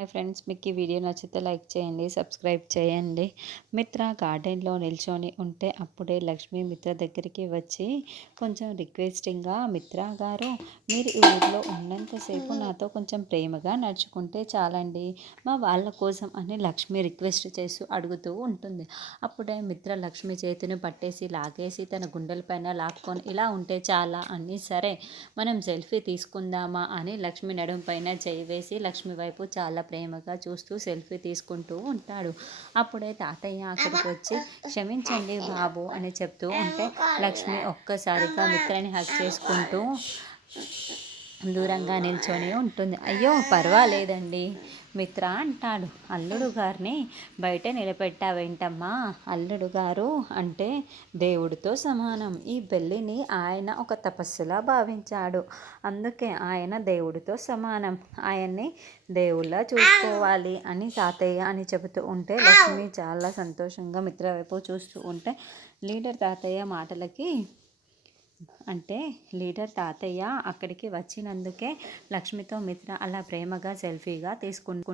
Hi friends, మీకు ఈ video నచ్చితే లైక్ చేయండి, సబ్స్క్రైబ్ చేయండి. మిత్ర గార్డెన్లో నిల్చొని ఉంటే అప్పుడే లక్ష్మి మిత్ర దగ్గరికి వచ్చి కొంచెం రిక్వెస్టింగ్గా, మిత్ర గారు మీరు ఈ ఊరిలో ఉన్నంతసేపు నాతో కొంచెం ప్రేమగా నడుచుకుంటే చాలండి, మా వాళ్ళ కోసం అని లక్ష్మి రిక్వెస్ట్ చేస్తూ అడుగుతూ ఉంటుంది. అప్పుడే మిత్ర లక్ష్మి చేతిని పట్టేసి లాగేసి తన గుండెల పైన లాక్కొని ఇలా ఉంటే చాలా అని, సరే మనం సెల్ఫీ తీసుకుందామా అని లక్ష్మి నడుం పైన చేయి వేసి లక్ష్మి వైపు చాలా ప్రేమగా చూస్తూ సెల్ఫీ తీసుకుంటూ ఉంటాడు. అప్పుడే తాతయ్య అక్కడికి వచ్చి క్షమించండి బాబు అని చెప్తూ ఉంటే లక్ష్మి ఒక్కసారిగా మిత్రని హగ్ చేసుకుంటూ దూరంగా నిల్చొని ఉంటుంది. అయ్యో పర్వాలేదండి మిత్ర అంటాడు. అల్లుడు గారిని బయట నిలబెట్టావేంటమ్మా? అల్లుడు గారు అంటే దేవుడితో సమానం. ఈ పెళ్ళిని ఆయన ఒక తపస్సులా భావించాడు. అందుకే ఆయన దేవుడితో సమానం. ఆయన్ని దేవుళ్ళ చూసుకోవాలి అని తాతయ్య అని చెబుతూ ఉంటే లక్ష్మి చాలా సంతోషంగా మిత్ర వైపు చూస్తూ ఉంటే లీడర్ తాతయ్య మాటలకి లీడర్ తాతయ్య అక్కడికి వచ్చినందుకే లక్ష్మితో మిత్ర అలా ప్రేమగా సెల్ఫీగా తీసుకుంటూ